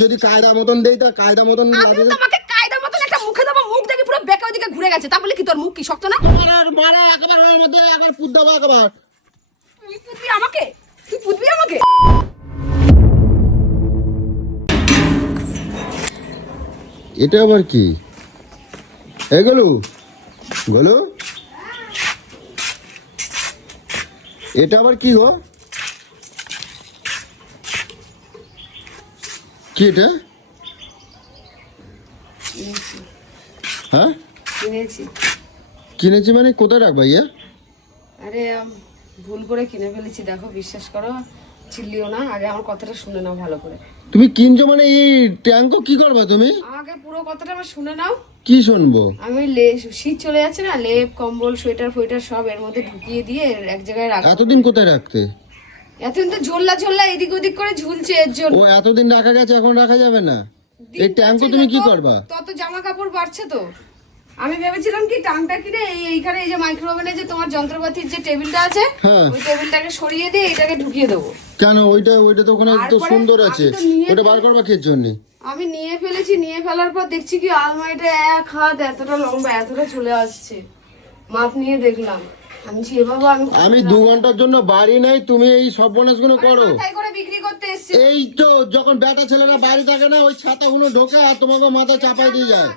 যদি কায়দা মতন দেই তা কায়দা মতন আমি তোমাকে কায়দা মতন একটা মুখে দেবো, মুখ দেখি পুরো বেকা ওদিকে ঘুরে গেছে। তা বলে কি তোর মুখ কি শক্ত না? মারা একবার ওর মধ্যে একবার পুত দাও একবার। তুই পুতবি আমাকে? তুই পুতবি আমাকে? এটা আবার কি? এগুলো বলো, এটা আবার কি গো? কি এটা? হ্যাঁ কিনেছি। কিনেছি মানে কোথায় রাখবা ইয়া? আরে ভুল করে কিনে ফেলেছি, দেখো বিশ্বাস করো, চিল্লিও না। আগে আমার কথাটা শুনে নাও ভালো করে। তুমি কিনছো মানে এই ট্যাঙ্কো কি করবা তুমি? আগে পুরো কথাটা আমার শুনে নাও। কি শুনবো? আমি শীত চলে যাচ্ছে না, লেপ কম্বল সোয়েটার ফোয়েটার সব এর মধ্যে ঢুকিয়ে দিয়ে এক জায়গায় রাখবো। এতদিন কোথায় রাখতে? এতদিন তো ঝোল্লা ঝোল্লা এদিক ওদিক করে ঝুলছে, এর জন্য। ও এতদিন রাখা গেছে, এখন রাখা যাবে না। এই ট্যাঙ্কো তুমি কি করবা? তত জামা কাপড় বাড়ছে তো। আমি ভেবেছিলাম কি টাংটা কিনে এইখানে এই যে মাইক্রোওভেনে যে তোমার যন্ত্রপাতির যে টেবিলটা আছে, হ্যাঁ। ওই টেবিলটাকে সরিয়ে দিয়ে এটাকে ঢুকিয়ে দেবো। কেন? ওইটা তো ওখানে তো তারপরে সুন্দর আছে, আমি তো নিয়ে ওটা বার করবা কি জন্য? আমি নিয়ে ফেলেছি, নিয়ে ফেলার পর দেখছি কি আলমারিটা এক হাত এতটা লম্বা এতটা চলে আসছে। মাপ নিয়ে দেখলাম, আমি যে বাবা আমি 2 ঘন্টার জন্য বাড়ি নাই, তুমি এই সব বোনাসগুলো করো। মাথায় করে বিক্রি করতে এসেছি। এই তো যখন বেটা ছেলেরা বাড়ি থাকে না, ওই ছাতাগুলো ঢোকে আর তোমাকে মাথা চাপাই দিয়ে যায়।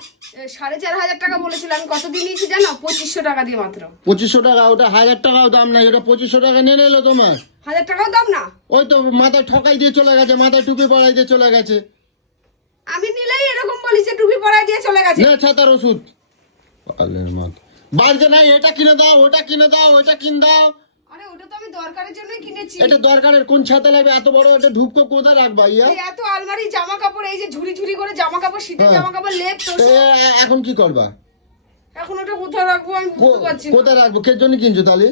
4,500 টাকা বলেছিলাম, আমি কত দিয়ে নিয়েছি জানো? 2500 টাকা দিয়ে মাত্র। 2500 টাকা? ওটা 1000 টাকাও দাম নাই, ওটা 2500 টাকা নিয়ে নিলো তোমার। 1000 টাকাও দাম না। ওই তো মাথায় ঠকাই দিয়ে চলে গেছে, মাথায় টুপি পরাই দিয়ে চলে গেছে। আমি নিলেই এরকম বলিস যে টুপি পরাই দিয়ে চলে গেছে। না ছাতার ওষুধ পালের মাথা বাড়িতে নাই, এটা কিনে দাও, ওটা কিনে দাও, ওটা কিন দাও। আরে ওটা তো আমি দরকারের জন্যই কিনেছি। এটা দরকারের কোন ছাতা লাগবে? এত বড় এটা ঢুককো কোথায় রাখবা ইয়া? এই এত আলমারি জামা কাপড়, এই যে ঝুড়ি ঝুড়ি করে জামা কাপড়, শীতের জামা কাপড়, লেপ তো এখন কি করবা? এখন ওটা কোথায় রাখবো আমি বুঝতে পারছি না। কোথায় রাখবো? কে জন্য কিনছো তাহলে?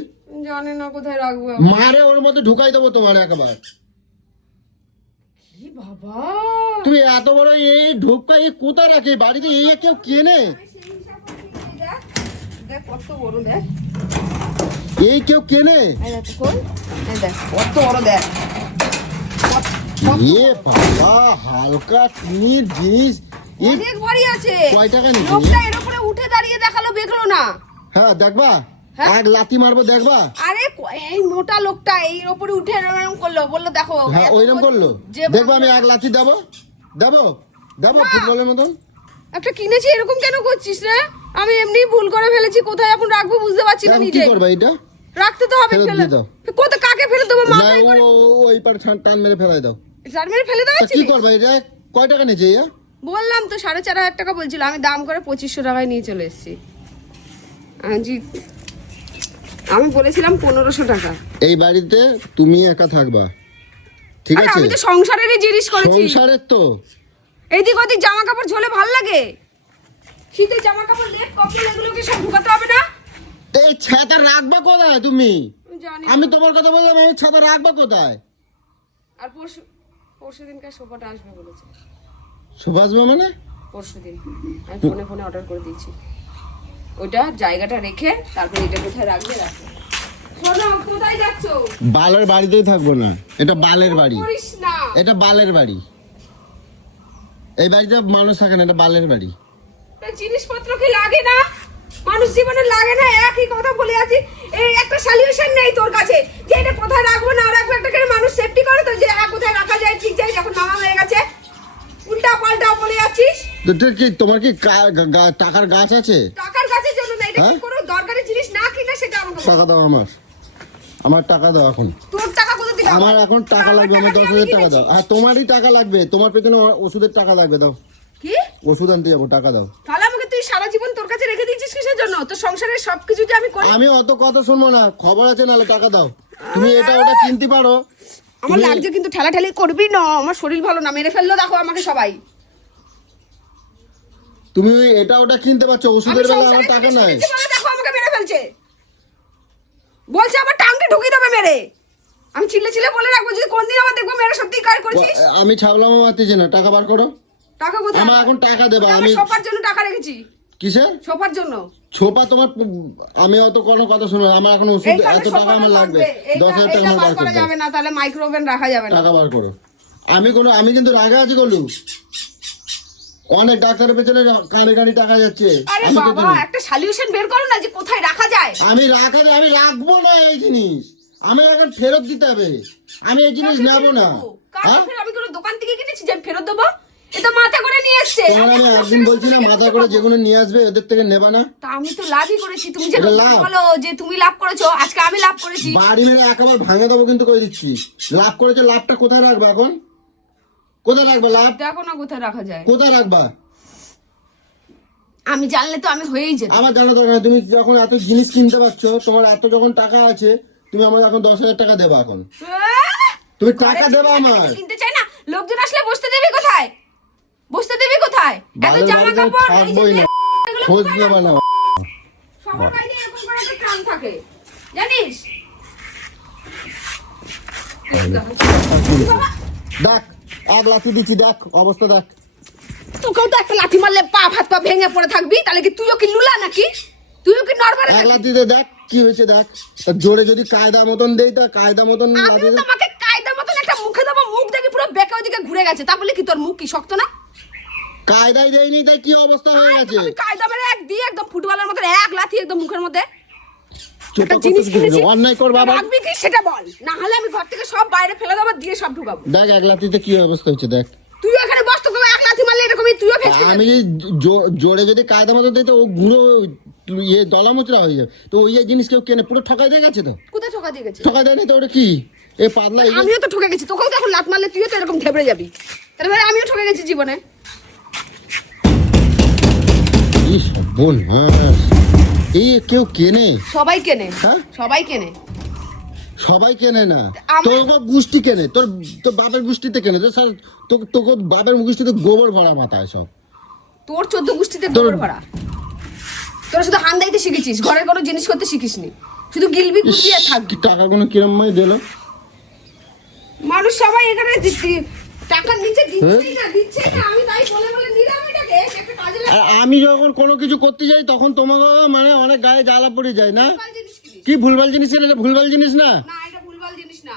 জানি না কোথায় রাখবো। মারে ওর মধ্যে ঢুকাই দেবো তোমার একবার। কি বাবা, তুমি এত বড় এই ঢুকাই কোথায় রাখে? বাড়িতে এই কেউ কেনে? দেখ কত বড়, দেখ এই কেউ কেনে? এই দেখ কোন, এই দেখ কত বড়, দেখ এ বাবা, হালকা টিনের জিনিস। অনেক ভারী আছে। কয় টাকা নিচ্ছে? লোকটা এর উপরে উঠে দাঁড়িয়ে দেখালো, দেখলো না? হ্যাঁ দেখবা, এক লাথি মারবো দেখবা। আরে এই মোটা লোকটা এর উপরে উঠে এরকম করলো, বললো দেখো। হ্যাঁ ওইরকম করলো, যে দেখবা আমি এক লাথি দেবো দেবো দেবো ফুটবলের মতন। একটা কিনেছি, এরকম কেন করছিস রে? আমি এমনি ভুল করে ফেলেছি, কোথায় এখন রাখবো বুঝতে পারছি না এখন কি নিজে। করবা এটা? রাখতে তো হবে, ফেরত ফেলে দিয়ে দাও। কোথায় কাকে ফেলে দেবো? না মাথায় করে ওই পার টান মেরে ফেলাই দাও। সার মেরে ফেলে দেওয়া তা কি করবা এটা? কয় টাকা নিয়েছে ইয়া? বললাম তো 4,500 টাকা বলছিল, আমি দাম করে 2500 টাকায় নিয়ে চলে এসেছি। আমি বলেছিলাম 1500 টাকা। এই বাড়িতে তুমি একা থাকবা, ঠিক আরে আছে? আমি তো সংসারেরই জিনিস করেছি। সংসারের তো এইদিক ওদিক জামা কাপড় ঝোলে ভাল লাগে, শীতের জামা কাপড়, লেপ কম্বল এগুলোকে সব ঢুকাতে হবে না? এই ছাতা রাখবা কোথায় তুমি? জানি আমি তোমার কথা বললাম, আমি ছাতা রাখবা কোথায়? আর পরশু দিনকার সোফাটা আসবে বলেছে। সুভাষবা মানে? পরশুদিন আমি ফোনে অর্ডার করে দিয়েছি। ওইটা জায়গাটা রেখে তারপর এটা কোথায় রাখবে রাখবে। শোনো, কোথায় যাচ্ছো? বালের বাড়িতেই থাকবো না, এটা বালের বাড়ি। করিস না। এটা বালের বাড়ি, এই বাড়িতে মানুষ থাকে না, এটা বালের বাড়ি। এই জিনিসপত্র কি লাগে না? মানুষ জীবনে লাগে না? একই কথা বলে আছি, এই একটা সলিউশন নেই তোর কাছে যে এটা কোথায় রাখবো না রাখবো। একটা করে মানুষ সেফটি করে তো, যে কোথায় রাখা যায় ঠিক যায়, যখন নামা হয়ে গেছে উল্টা পাল্টা বলে যাচ্ছিস। তো তোমার কি টাকার গাছ আছে? টাকার গাছের জন্য না, এটা কোনো দরকারি জিনিস না কিনা সেটা আমাকে বল। টাকা দাও আমার টাকা দাও এখন। তোর টাকা কোথা থেকে? আমার এখন টাকা লাগবে, আমার 10,000 টাকা দাও। হ্যাঁ তোমারই টাকা লাগবে, তোমার পেছনে ওষুধের টাকা লাগবে, দাও। কি ওষুধ আনতে যাবো, টাকা দাও। তাহলে আমাকে তুই সারা জীবন তোর কাছে রেখে দিয়েছিস কিসের জন্য? তোর সংসারের সবকিছু যে আমি করি। আমি অত কথা শুনবো না, খবর আছে, নাহলে টাকা দাও। তুমি এটা ওটা কিনতে পারো। আমার লাগছে কিন্তু ঠেলাঠেলি করবি না, আমার শরীর ভালো না, মেরে ফেললো দেখো আমাকে সবাই। তুমি এটা ওটা কিনতে পারছো, ওষুধের বেলা আমার টাকা নাই। দেখো আমাকে মেরে ফেলছে, বলছে আমার টাঙ্গে ঢুকিয়ে দেবে মেরে। আমি চিল্লে বলে রাখবো, যদি কোনদিন আমার দেখবো মেরে সত্যি কার করেছিস। আমি ছাগলামো মারতেছি না, টাকা বার করো। টাকা কোথায়? আমার এখন টাকা দেবা। আমি সোফার জন্য টাকা রেখেছি। কিসে? সোফার জন্য। ছোপা তোমার, আমি অত কোনো কথা শুনো না। আমার এখন ওষুধ, এত টাকা আমার লাগবে, 10,000 টাকা আমার বার করা করতে যাবে না, তাহলে মাইক্রোওভেন রাখা যাবে না। টাকা বার করো। আমি কিন্তু রাগে আছি গলু। অনেক ডাক্তারের পেছনে কানে কানে টাকা যাচ্ছে। আরে আমি তো বাবা একটা সলিউশন বের করো না যে কোথায় রাখা যায়। আমি রাখবো না এই জিনিস, আমি এখন ফেরত দিতে হবে। আমি এই জিনিস নেবো না। আমি কোনো দোকান থেকে কিনেছি যে ফেরত দেবো? এটা মাথা করে নিয়ে এসছে। আমি একদিন বলছি না মাথা করে যেগুলো নিয়ে আসবে ওদের থেকে নেবা না। তা আমি তো লাভই করেছি। তুমি যে লাভ? বলো যে তুমি লাভ করেছো, আজকে আমি লাভ করেছি। বাড়ি মেরে একেবারে ভাঙে দেবো কিন্তু কই দিচ্ছি। লাভ করেছে, লাভটা কোথায় রাখবা এখন? কোথায় রাখবা লাভ? দেখো না কোথায় রাখা যায়। কোথায় রাখবা? আমি জানলে তো আমি হয়েই যেত। আমার জানা দরকার নেই। তুমি যখন এত জিনিস কিনতে পারছো, তোমার এত যখন টাকা আছে, তুমি আমার এখন 10,000 টাকা দেবা। এখন তুমি টাকা দেবা আমার। কিনতে চাই না, লোকজন আসলে বসতে দেবে কোথায়? বসতে দেবে কোথায়? এত জামা কাপড় থাকবোই না, খোঁজ নেবা না। সবার বাইরে এরকম করে একটা কাম থাকে জানিস? দেখ এক লাঠি দিচ্ছি, দেখ অবস্থা দেখ। তোকেও তো একটা লাঠি মারলে পা হাত পা ভেঙে পড়ে থাকবি। তাহলে কি তুইও কি লুলা নাকি? তুইও কি নরমাল? এক লাঠিতে দেখ কি হয়েছে দেখ। তা জোরে যদি কায়দা মতন দেই তা কায়দা মতন আমিও তোমাকে কায়দা মতন একটা মুখে দেবো, মুখ দেখি পুরো বেকা ওদিকে ঘুরে গেছে। তা বলে কি তোর মুখ কি শক্ত না? কায়দাই দেয়নি তাই কি অবস্থা হয়ে গেছে। আমি কায়দা মেরে এক দিয়ে একদম ফুটবলের মতো এক লাঠি একদম মুখের মধ্যে। ছোট একটা জিনিস কিনেছি, অন্যায় করবা আবার। রাখবি কি সেটা বল, না হলে আমি ঘর থেকে সব বাইরে ফেলে দেবো, দিয়ে সব ঢুকাবো। দেখ এক লাঠিতে কি অবস্থা হচ্ছে দেখ। তুই এখানে বস, তোকে এক লাঠি মারলে এরকমই তুইও ফেসে আমি জোরে যদি কায়দা মতো দিই তো ও গুঁড়ো দলা মোচড়া হয়ে যাবে। তো ওই জিনিস কেউ কেনে পুরো ঠকাই দিয়ে গেছে। তো কোথায় ঠকা দিয়ে গেছে? ঠকাই দেয়নি তো ওটা কি এ পাতলা। আমিও তো ঠকে গেছি, তোকেও তো এখন লাত মারলে তুইও তো এরকম ঘেবড়ে যাবি। তাহলে ভাই আমিও ঠকে গেছি জীবনে। এই সর্বনাশ, এই কেউ কেনে? সবাই কেনে, হ্যাঁ? সবাই কেনে। সবাই কেনে না, তোর গোষ্ঠী কেনে, তোর তোর বাপের গোষ্ঠীতে কেনে। তো স্যার তোর বাপের গোষ্ঠীতে গোবর ভরা মাথায় সব। তোর 14 গোষ্ঠীতে গোবর ভরা। তোরা শুধু হান্দাইতে শিখেছিস, ঘরের কোনো জিনিস করতে শিখিসনি, শুধু গিলবি কুচি আর থাকবি। টাকাগুলো কিরম মাই দিল। মানুষ সবাই এখানে টাকার নিচে দিচ্ছেই না। আমি তাই বলে বলে দিলাম এটাকে একটা কাজে আর আমি যখন কোনো কিছু করতে যাই তখন তোমাকে মানে অনেক গায়ে জ্বালা পড়ে যায় না। কি ভুলভাল জিনিস, এটা ভুলভাল জিনিস না। না এটা ভুলভাল জিনিস না,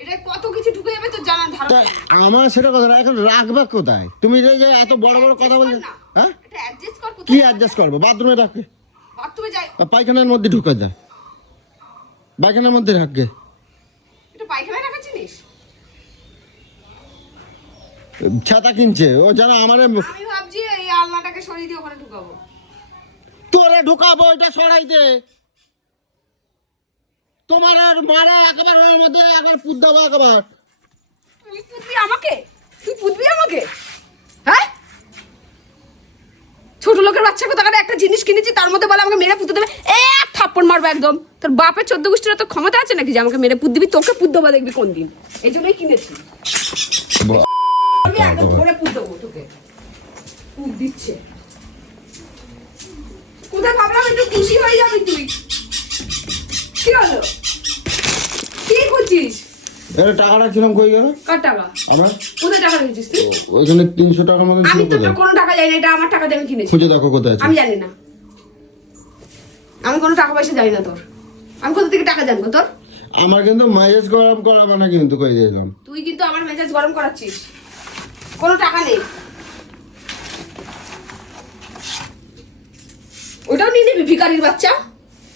এটা কত কিছু ঢুকে যাবে তো জানার ধারণা। তা আমার সেটা কথা না, এখন রাখবা কোথায়? তুমি যে এত বড় বড় কথা বলছো, হ্যাঁ এটা অ্যাডজাস্ট কর। কি অ্যাডজাস্ট করবো? বাথরুমে রাখে, বাথরুমে যাই, পায়খানার মধ্যে ঢুকে যায়, পায়খানার মধ্যে রাখবে। এটা পায়খানায় রাখা জিনিস। ছাতা কিনছে ও জানা আমার। আমি ভাবছি এই আলনাটাকে সরিয়ে দিয়ে ওখানে ঢুকাবো। তোরা ঢুকাবো এটা সরাইতে, তোমার আর মারা একেবারে ওর মধ্যে একবার পুত দেবো একবার। তুই পুতবি আমাকে? তুই পুতবি আমাকে? হ্যাঁ, ছোট লোকের বাচ্চা কোথাকার একটা জিনিস কিনেছি তার মধ্যে বলে আমাকে মেরে পুঁতে দেবে। এক থাপ্পড় মারবো একদম। তোর বাপের 14 গোষ্ঠীর তো ক্ষমতা আছে নাকি যে আমাকে মেরে পুত দিবি? তোকে পুত দেবো দেখবি কোন দিন। এই জন্যই কিনেছি, আমি একদম ধরে পুত দেবো তোকে। পুত দিচ্ছে কোথায় ভাবলাম একটু খুশি হয়ে যাবি তুই। কি হলো, কি করছিস? এর টাকাটা কিরম কই গেল? কার টাকা? আমার। কোথায় টাকা রেখেছিস তুই? ওইখানে 300 টাকার মতো আমি ছিল। তো কোথায়? কোনো টাকা জানি না, এটা আমার টাকা দিয়ে আমি কিনেছি। খুঁজে দেখো কোথায় আছে। আমি জানি না, আমি কোনো টাকা পয়সা জানি না তোর। আমি কোথা থেকে টাকা জানবো তোর? আমার কিন্তু মেজাজ গরম করাবে না কিন্তু কই দিলাম। তুই কিন্তু আমার মেজাজ গরম করাচ্ছিস। কোনো টাকা নেই, ওটাও নিয়ে নিবি ভিখারির বাচ্চা।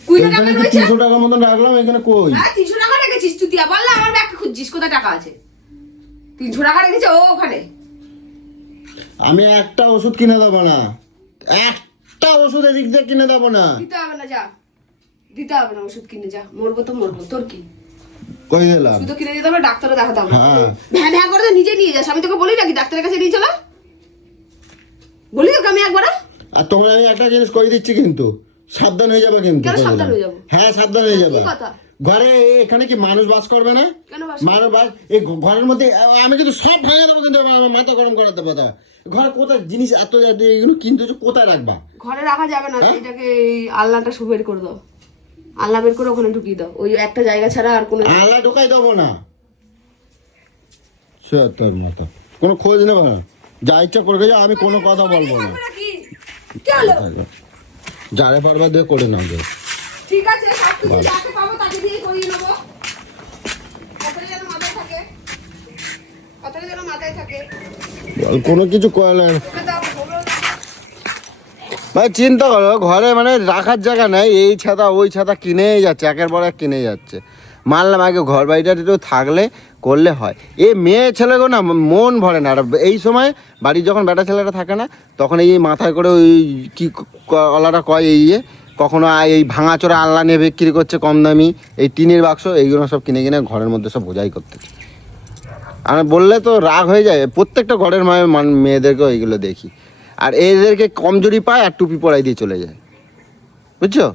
কুড়িটা টাকা রয়েছে। 300 টাকার মতো রাখলাম এখানে কই? হ্যাঁ 300 টাকা রেখেছিস তুই, দিয়া বললা আমার ব্যাগ খুঁজছিস কোথায় টাকা আছে। 300 টাকা রেখেছে ও ওখানে। আমি একটা ওষুধ কিনে দেবো না, একটা ওষুধ এদিক দিয়ে কিনে দেবো না। দিতে হবে না, যা দিতে হবে না, ওষুধ কিনে যা। মরবো তো মরবো, তোর কি? কই দিলাম? শুধু কিনে দিতে হবে, ডাক্তারও দেখাতে হবে। হ্যাঁ। ভ্যান হ্যাঁ করে তো নিজে নিয়ে যাস, আমি তোকে বলি নাকি ডাক্তারের কাছে নিয়ে চলা? বলি তোকে আমি একবার? আর তোমরা আমি একটা জিনিস কই দিচ্ছি কিন্তু সাবধান হয়ে যাবে কিন্তু। কেন সাবধান হয়ে যাবো? হ্যাঁ সাবধান হয়ে যাবে। কি কথা? ঘরে এখানে কি মানুষ বাস করবে না? কেন বাস মানুষ বাস এই ঘরের মধ্যে আমি কিন্তু সব ভাঙে দেবো কিন্তু আমার মাথা গরম করার দেবো। ঘরে কোথায় জিনিস এত এগুলো কিনতে কোথায় রাখবা? ঘরে রাখা যাবে না, এটাকে এই আলনাটা সব বের করে দাও। আলনা বের করে ওখানে ঢুকিয়ে দাও, ওই একটা জায়গা ছাড়া আর কোনো। আল্লাহ ঢুকাই দেবো না, সে তোর মতো কোনো খোঁজ নেবো না, যা ইচ্ছা করবে যা, আমি কোনো কথা বলবো না। কি হলো? যারে পারবা দিয়ে করে নাও। ঠিক আছে, সব কিছু যাকে পাবো তাকে দিয়ে করিয়ে নেবো, তারপরে যেন মাথায় থাকে। দাঁড়ায় থাকে কোনো কিছু করলে ওকে দাও হলো না। ভাই চিন্তা করো, ঘরে মানে রাখার জায়গা নেই, এই ছাতা ওই ছাতা কিনেই যাচ্ছে, একের পর এক কিনেই যাচ্ছে। মানলাম আগে ঘর বাড়িটা একটু থাকলে করলে হয়, এ মেয়ে ছেলেগো না মন ভরে না। আর এই সময় বাড়ির যখন বেটা ছেলেটা থাকে না, তখন এই মাথায় করে ওই কি ওলাটা কয় এই কখনো এই ভাঙাচোরা আল্লা নিয়ে বিক্রি করছে কম দামি, এই টিনের বাক্স এইগুলো সব কিনে কিনে ঘরের মধ্যে সব বোঝাই করতেছে। আমি বললে তো রাগ হয়ে যায়, প্রত্যেকটা ঘরের মেয়েদেরকেও এইগুলো দেখি। আর এদেরকে কমজোরি পায় আর টুপি পরাই দিয়ে চলে যায়, বুঝছো?